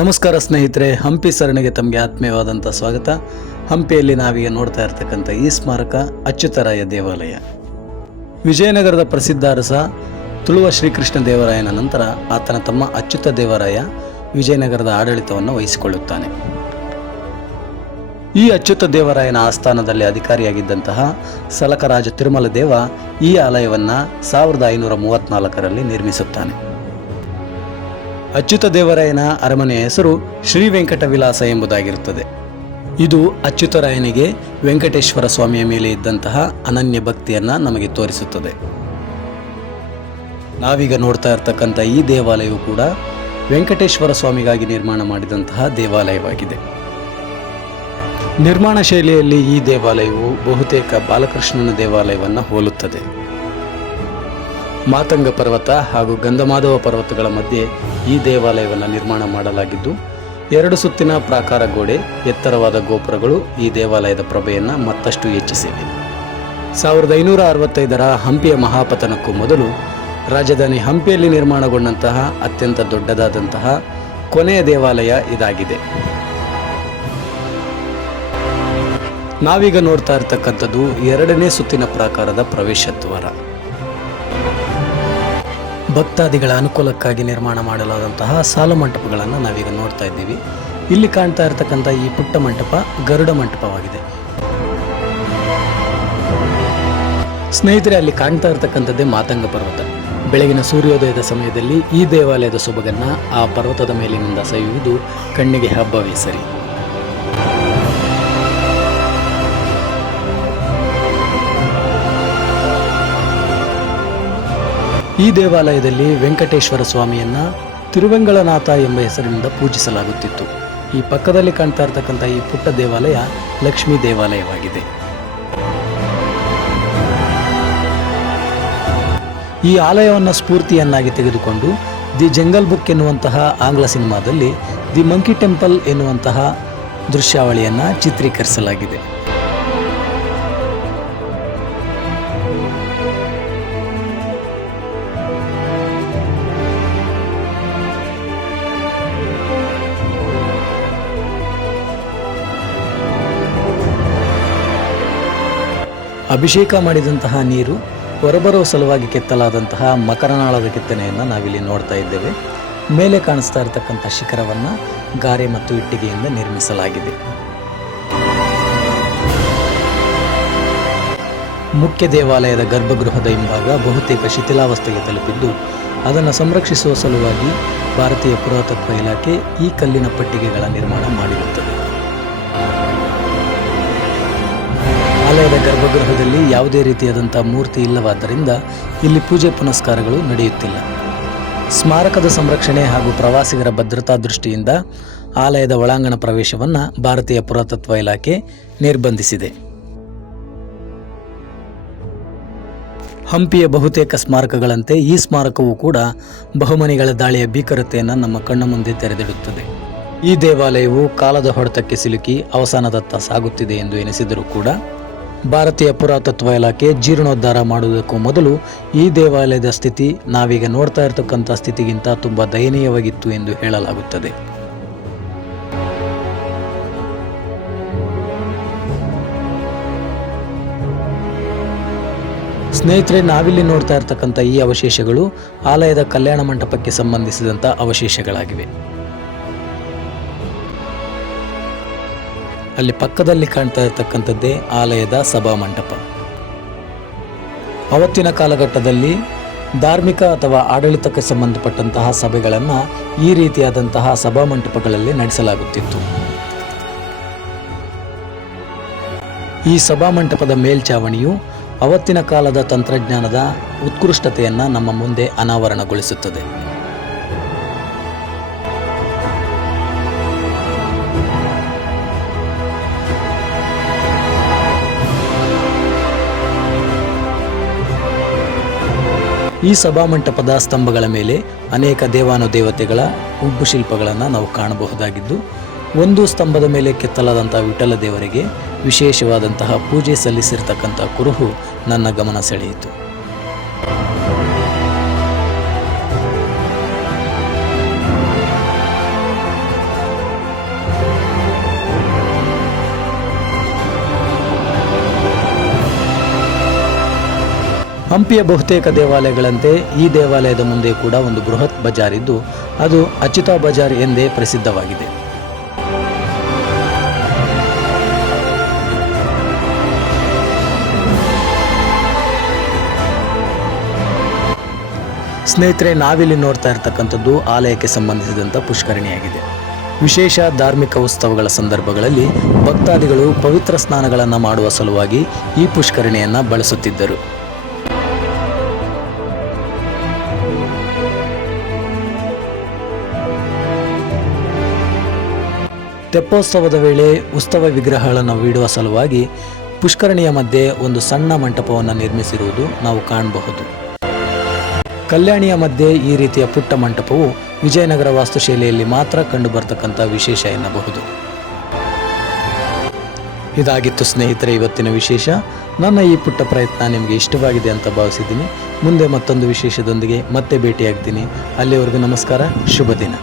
ನಮಸ್ಕಾರ ಸ್ನೇಹಿತರೆ, ಹಂಪಿ ಸರಣಿಗೆ ತಮಗೆ ಆತ್ಮೀಯವಾದಂಥ ಸ್ವಾಗತ. ಹಂಪಿಯಲ್ಲಿ ನಾವೀಗ ನೋಡ್ತಾ ಇರತಕ್ಕಂಥ ಈ ಸ್ಮಾರಕ ಅಚ್ಯುತರಾಯ ದೇವಾಲಯ. ವಿಜಯನಗರದ ಪ್ರಸಿದ್ಧ ಅರಸ ತುಳುವ ಶ್ರೀಕೃಷ್ಣ ದೇವರಾಯನ ನಂತರ ಆತನ ತಮ್ಮ ಅಚ್ಯುತ ದೇವರಾಯ ವಿಜಯನಗರದ ಆಡಳಿತವನ್ನು ವಹಿಸಿಕೊಳ್ಳುತ್ತಾನೆ. ಈ ಅಚ್ಯುತ ದೇವರಾಯನ ಆಸ್ಥಾನದಲ್ಲಿ ಅಧಿಕಾರಿಯಾಗಿದ್ದಂತಹ ಸಲಕರಾಜ ತಿರುಮಲ ದೇವ ಈ ಆಲಯವನ್ನು 1534ರಲ್ಲಿ ನಿರ್ಮಿಸುತ್ತಾನೆ. ಅಚ್ಯುತ ದೇವರಾಯನ ಅರಮನೆಯ ಹೆಸರು ಶ್ರೀ ವೆಂಕಟ ವಿಲಾಸ ಎಂಬುದಾಗಿರುತ್ತದೆ. ಇದು ಅಚ್ಯುತರಾಯನಿಗೆ ವೆಂಕಟೇಶ್ವರ ಸ್ವಾಮಿಯ ಮೇಲೆ ಇದ್ದಂತಹ ಅನನ್ಯ ಭಕ್ತಿಯನ್ನು ನಮಗೆ ತೋರಿಸುತ್ತದೆ. ನಾವೀಗ ನೋಡ್ತಾ ಇರ್ತಕ್ಕಂಥ ಈ ದೇವಾಲಯವು ಕೂಡ ವೆಂಕಟೇಶ್ವರ ಸ್ವಾಮಿಗಾಗಿ ನಿರ್ಮಾಣ ಮಾಡಿದಂತಹ ದೇವಾಲಯವಾಗಿದೆ. ನಿರ್ಮಾಣ ಶೈಲಿಯಲ್ಲಿ ಈ ದೇವಾಲಯವು ಬಹುತೇಕ ಬಾಲಕೃಷ್ಣನ ದೇವಾಲಯವನ್ನು ಹೋಲುತ್ತದೆ. ಮಾತಂಗ ಪರ್ವತ ಹಾಗೂ ಗಂಧಮಾಧವ ಪರ್ವತಗಳ ಮಧ್ಯೆ ಈ ದೇವಾಲಯವನ್ನು ನಿರ್ಮಾಣ ಮಾಡಲಾಗಿದ್ದು, 2 ಸುತ್ತಿನ ಪ್ರಾಕಾರ ಗೋಡೆ, ಎತ್ತರವಾದ ಗೋಪುರಗಳು ಈ ದೇವಾಲಯದ ಪ್ರಭೆಯನ್ನು ಮತ್ತಷ್ಟು ಹೆಚ್ಚಿಸಿವೆ. 1565ರ ಹಂಪಿಯ ಮಹಾಪತನಕ್ಕೂ ಮೊದಲು ರಾಜಧಾನಿ ಹಂಪಿಯಲ್ಲಿ ನಿರ್ಮಾಣಗೊಂಡಂತಹ ಅತ್ಯಂತ ದೊಡ್ಡದಾದಂತಹ ಕೊನೆಯ ದೇವಾಲಯ ಇದಾಗಿದೆ. ನಾವೀಗ ನೋಡ್ತಾ ಇರತಕ್ಕಂಥದ್ದು 2ನೇ ಸುತ್ತಿನ ಪ್ರಾಕಾರದ ಪ್ರವೇಶ ದ್ವಾರ. ಭಕ್ತಾದಿಗಳ ಅನುಕೂಲಕ್ಕಾಗಿ ನಿರ್ಮಾಣ ಮಾಡಲಾದಂತಹ ಸಾಲು ಮಂಟಪಗಳನ್ನು ನಾವೀಗ ನೋಡ್ತಾ ಇದ್ದೀವಿ. ಇಲ್ಲಿ ಕಾಣ್ತಾ ಇರತಕ್ಕಂಥ ಈ ಪುಟ್ಟ ಮಂಟಪ ಗರುಡ ಮಂಟಪವಾಗಿದೆ. ಸ್ನೇಹಿತರೆ, ಅಲ್ಲಿ ಕಾಣ್ತಾ ಇರತಕ್ಕಂಥದ್ದೇ ಮಾತಂಗ ಪರ್ವತ. ಬೆಳಗಿನ ಸೂರ್ಯೋದಯದ ಸಮಯದಲ್ಲಿ ಈ ದೇವಾಲಯದ ಸೊಬಗನ್ನು ಆ ಪರ್ವತದ ಮೇಲಿನಿಂದ ಸವಿಯುವುದು ಕಣ್ಣಿಗೆ ಹಬ್ಬವೇ ಸರಿ. ಈ ದೇವಾಲಯದಲ್ಲಿ ವೆಂಕಟೇಶ್ವರ ಸ್ವಾಮಿಯನ್ನ ತಿರುವೆಂಗಳನಾಥ ಎಂಬ ಹೆಸರಿನಿಂದ ಪೂಜಿಸಲಾಗುತ್ತಿತ್ತು. ಈ ಪಕ್ಕದಲ್ಲಿ ಕಾಣ್ತಾ ಇರತಕ್ಕಂಥ ಈ ಪುಟ್ಟ ದೇವಾಲಯ ಲಕ್ಷ್ಮೀ ದೇವಾಲಯವಾಗಿದೆ. ಈ ಆಲಯವನ್ನು ಸ್ಫೂರ್ತಿಯನ್ನಾಗಿ ತೆಗೆದುಕೊಂಡು ದಿ ಜಂಗಲ್ ಬುಕ್ ಎನ್ನುವಂತಹ ಆಂಗ್ಲ ಸಿನಿಮಾದಲ್ಲಿ ದಿ ಮಂಕಿ ಟೆಂಪಲ್ ಎನ್ನುವಂತಹ ದೃಶ್ಯಾವಳಿಯನ್ನು ಚಿತ್ರೀಕರಿಸಲಾಗಿದೆ. ಅಭಿಷೇಕ ಮಾಡಿದಂತಹ ನೀರು ಹೊರಬರುವ ಸಲುವಾಗಿ ಕೆತ್ತಲಾದಂತಹ ಮಕರನಾಳದ ಕೆತ್ತನೆಯನ್ನು ನಾವಿಲ್ಲಿ ನೋಡ್ತಾ ಇದ್ದೇವೆ. ಮೇಲೆ ಕಾಣಿಸ್ತಾ ಇರತಕ್ಕಂಥ ಶಿಖರವನ್ನು ಗಾರೆ ಮತ್ತು ಇಟ್ಟಿಗೆಯಿಂದ ನಿರ್ಮಿಸಲಾಗಿದೆ. ಮುಖ್ಯ ದೇವಾಲಯದ ಗರ್ಭಗೃಹದ ಹಿಂಭಾಗ ಬಹುತೇಕ ಶಿಥಿಲಾವಸ್ಥೆಗೆ ತಲುಪಿದ್ದು, ಅದನ್ನು ಸಂರಕ್ಷಿಸುವ ಸಲುವಾಗಿ ಭಾರತೀಯ ಪುರಾತತ್ವ ಇಲಾಖೆ ಈ ಕಲ್ಲಿನ ಪಟ್ಟಿಗೆಗಳ ನಿರ್ಮಾಣ ಮಾಡಿರುತ್ತದೆ. ಆಲಯದ ಗರ್ಭಗೃಹದಲ್ಲಿ ಯಾವುದೇ ರೀತಿಯಾದಂಥ ಮೂರ್ತಿ ಇಲ್ಲವಾದ್ದರಿಂದ ಇಲ್ಲಿ ಪೂಜೆ ಪುನಸ್ಕಾರಗಳು ನಡೆಯುತ್ತಿಲ್ಲ. ಸ್ಮಾರಕದ ಸಂರಕ್ಷಣೆ ಹಾಗೂ ಪ್ರವಾಸಿಗರ ಭದ್ರತಾ ದೃಷ್ಟಿಯಿಂದ ಆಲಯದ ಒಳಾಂಗಣ ಪ್ರವೇಶವನ್ನು ಭಾರತೀಯ ಪುರಾತತ್ವ ಇಲಾಖೆ ನಿರ್ಬಂಧಿಸಿದೆ. ಹಂಪಿಯ ಬಹುತೇಕ ಸ್ಮಾರಕಗಳಂತೆ ಈ ಸ್ಮಾರಕವೂ ಕೂಡ ಬಹುಮನಿಗಳ ದಾಳಿಯ ಭೀಕರತೆಯನ್ನು ನಮ್ಮ ಕಣ್ಣ ಮುಂದೆ ತೆರೆದಿಡುತ್ತದೆ. ಈ ದೇವಾಲಯವು ಕಾಲದ ಹೊಡೆತಕ್ಕೆ ಸಿಲುಕಿ ಅವಸಾನದತ್ತ ಸಾಗುತ್ತಿದೆ ಎಂದು ಎನಿಸಿದರೂ ಕೂಡ ಭಾರತೀಯ ಪುರಾತತ್ವ ಇಲಾಖೆ ಜೀರ್ಣೋದ್ಧಾರ ಮಾಡುವುದಕ್ಕೂ ಮೊದಲು ಈ ದೇವಾಲಯದ ಸ್ಥಿತಿ ನಾವೀಗ ನೋಡ್ತಾ ಇರತಕ್ಕಂಥ ಸ್ಥಿತಿಗಿಂತ ತುಂಬ ದಯನೀಯವಾಗಿತ್ತು ಎಂದು ಹೇಳಲಾಗುತ್ತದೆ. ಸ್ನೇಹಿತರೆ, ನಾವಿಲ್ಲಿ ನೋಡ್ತಾ ಇರತಕ್ಕಂಥ ಈ ಅವಶೇಷಗಳು ಆಲಯದ ಕಲ್ಯಾಣ ಮಂಟಪಕ್ಕೆ ಸಂಬಂಧಿಸಿದಂಥ ಅವಶೇಷಗಳಾಗಿವೆ. ಅಲ್ಲಿ ಪಕ್ಕದಲ್ಲಿ ಕಾಣ್ತಾ ಇರತಕ್ಕಂಥದ್ದೇ ಆಲಯದ ಸಭಾ ಮಂಟಪ. ಅವತ್ತಿನ ಕಾಲಘಟ್ಟದಲ್ಲಿ ಧಾರ್ಮಿಕ ಅಥವಾ ಆಡಳಿತಕ್ಕೆ ಸಂಬಂಧಪಟ್ಟಂತಹ ಸಭೆಗಳನ್ನು ಈ ರೀತಿಯಾದಂತಹ ಸಭಾ ಮಂಟಪಗಳಲ್ಲಿ ನಡೆಸಲಾಗುತ್ತಿತ್ತು. ಈ ಸಭಾ ಮಂಟಪದ ಮೇಲ್ಛಾವಣಿಯು ಅವತ್ತಿನ ಕಾಲದ ತಂತ್ರಜ್ಞಾನದ ಉತ್ಕೃಷ್ಟತೆಯನ್ನು ನಮ್ಮ ಮುಂದೆ ಅನಾವರಣಗೊಳಿಸುತ್ತದೆ. ಈ ಸಭಾಮಂಟಪದ ಸ್ತಂಭಗಳ ಮೇಲೆ ಅನೇಕ ದೇವಾನುದೇವತೆಗಳ ಉಬ್ಬು ಶಿಲ್ಪಗಳನ್ನು ನಾವು ಕಾಣಬಹುದಾಗಿದ್ದು, ಒಂದು ಸ್ತಂಭದ ಮೇಲೆ ಕೆತ್ತಲಾದಂಥ ವಿಠಲ ದೇವರಿಗೆ ವಿಶೇಷವಾದಂತಹ ಪೂಜೆ ಸಲ್ಲಿಸಿರ್ತಕ್ಕಂಥ ಕುರುಹು ನನ್ನ ಗಮನ ಸೆಳೆಯಿತು. ಹಂಪಿಯ ಬಹುತೇಕ ದೇವಾಲಯಗಳಂತೆ ಈ ದೇವಾಲಯದ ಮುಂದೆ ಕೂಡ ಒಂದು ಬೃಹತ್ ಬಜಾರ್ ಇದ್ದು ಅದು ಅಚ್ಯುತಾ ಬಜಾರ್ ಎಂದೇ ಪ್ರಸಿದ್ಧವಾಗಿದೆ. ಸ್ನೇಹಿತರೆ, ನಾವಿಲ್ಲಿ ನೋಡ್ತಾ ಇರ್ತಕ್ಕಂಥದ್ದು ಆಲಯಕ್ಕೆ ಸಂಬಂಧಿಸಿದಂಥ ಪುಷ್ಕರಣಿಯಾಗಿದೆ. ವಿಶೇಷ ಧಾರ್ಮಿಕ ಉತ್ಸವಗಳ ಸಂದರ್ಭಗಳಲ್ಲಿ ಭಕ್ತಾದಿಗಳು ಪವಿತ್ರ ಸ್ನಾನಗಳನ್ನು ಮಾಡುವ ಸಲುವಾಗಿ ಈ ಪುಷ್ಕರಣಿಯನ್ನು ಬಳಸುತ್ತಿದ್ದರು. ತೆಪ್ಪೋತ್ಸವದ ವೇಳೆ ಉತ್ಸವ ವಿಗ್ರಹಗಳನ್ನು ಇಡುವ ಸಲುವಾಗಿ ಪುಷ್ಕರಣಿಯ ಮಧ್ಯೆ ಒಂದು ಸಣ್ಣ ಮಂಟಪವನ್ನು ನಿರ್ಮಿಸಿರುವುದು ನಾವು ಕಾಣಬಹುದು. ಕಲ್ಯಾಣಿಯ ಮಧ್ಯೆ ಈ ರೀತಿಯ ಪುಟ್ಟ ಮಂಟಪವು ವಿಜಯನಗರ ವಾಸ್ತುಶೈಲಿಯಲ್ಲಿ ಮಾತ್ರ ಕಂಡುಬರ್ತಕ್ಕಂಥ ವಿಶೇಷ ಎನ್ನಬಹುದು. ಇದಾಗಿತ್ತು ಸ್ನೇಹಿತರೆ ಇವತ್ತಿನ ವಿಶೇಷ. ನನ್ನ ಈ ಪುಟ್ಟ ಪ್ರಯತ್ನ ನಿಮಗೆ ಇಷ್ಟವಾಗಿದೆ ಅಂತ ಭಾವಿಸಿದ್ದೀನಿ. ಮುಂದೆ ಮತ್ತೊಂದು ವಿಶೇಷದೊಂದಿಗೆ ಮತ್ತೆ ಭೇಟಿಯಾಗ್ತೀನಿ. ಅಲ್ಲಿವರೆಗೂ ನಮಸ್ಕಾರ, ಶುಭ ದಿನ.